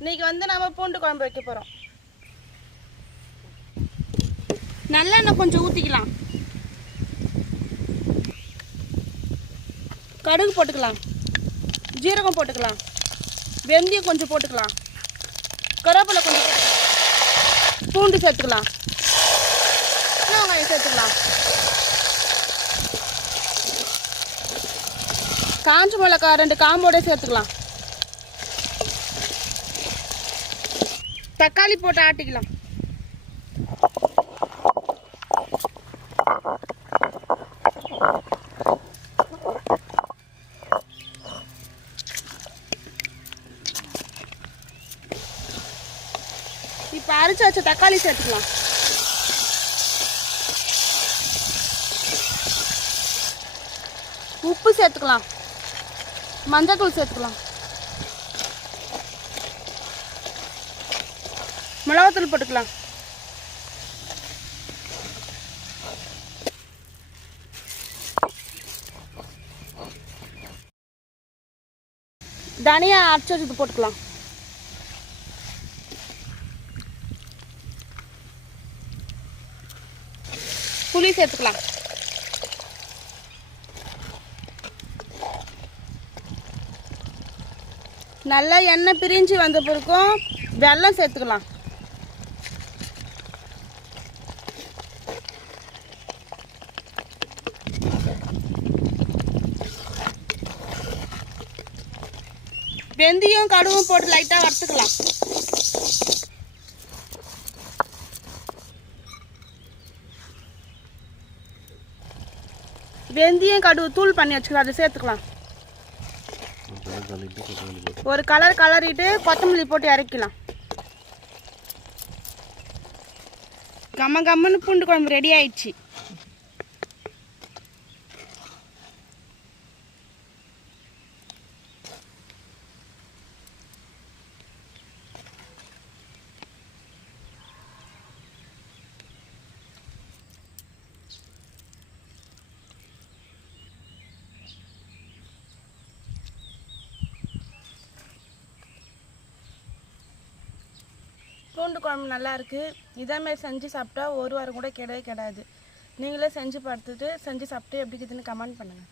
இன்னைக்கு வந்து நம்ம பூண்டு குழம்பு வைக்க போகிறோம். நல்லெண்ணெய் கொஞ்சம் ஊற்றிக்கலாம். கடுகு போட்டுக்கலாம், ஜீரகம் போட்டுக்கலாம், வெந்தயம் கொஞ்சம் போட்டுக்கலாம், கருவேப்பிலை கொஞ்சம் போட்டுக்கலாம், பூண்டு சேர்த்துக்கலாம், வெங்காயம் சேர்த்துக்கலாம், காஞ்ச மிளகாய் 2 காம்போட சேர்த்துக்கலாம், தக்காளி போட்டு ஆட்டிக்கலாம். இப்போ அரைச்சு வச்ச தக்காளி சேர்த்துக்கலாம். உப்பு சேர்த்துக்கலாம், மஞ்சள் சேர்த்துக்கலாம், மிளகாத்தூள் போட்டுக்கலாம், தனியா அரைச்சு வச்சது போட்டுக்கலாம், புளி சேர்த்துக்கலாம், நல்லா எண்ணெய் பிரிஞ்சு வந்த பிறகும் வெல்லம் சேர்த்துக்கலாம். வெந்தயம் கடுகும் போட்டு லைட்டாக வறுத்துக்கலாம். வெந்தயம் கடுகு தூள் பண்ணி வச்சுக்கலாம், அதை சேர்த்துக்கலாம். ஒரு கலரிட்டு கொத்தமல்லி போட்டு இறக்கலாம். கம்மன்னு பூண்டு குழம்பு ரெடி ஆயிடுச்சு. பூண்டு குழம்பு நல்லா இருக்குது. இதேமாரி செஞ்சு சாப்பிட்டா ஒரு வாரம் கூட கெடவே கெடாது. நீங்களே செஞ்சு பார்த்துட்டு செஞ்சு சாப்பிட்டு எப்படி இருக்குதுன்னு கமெண்ட் பண்ணுங்கள்.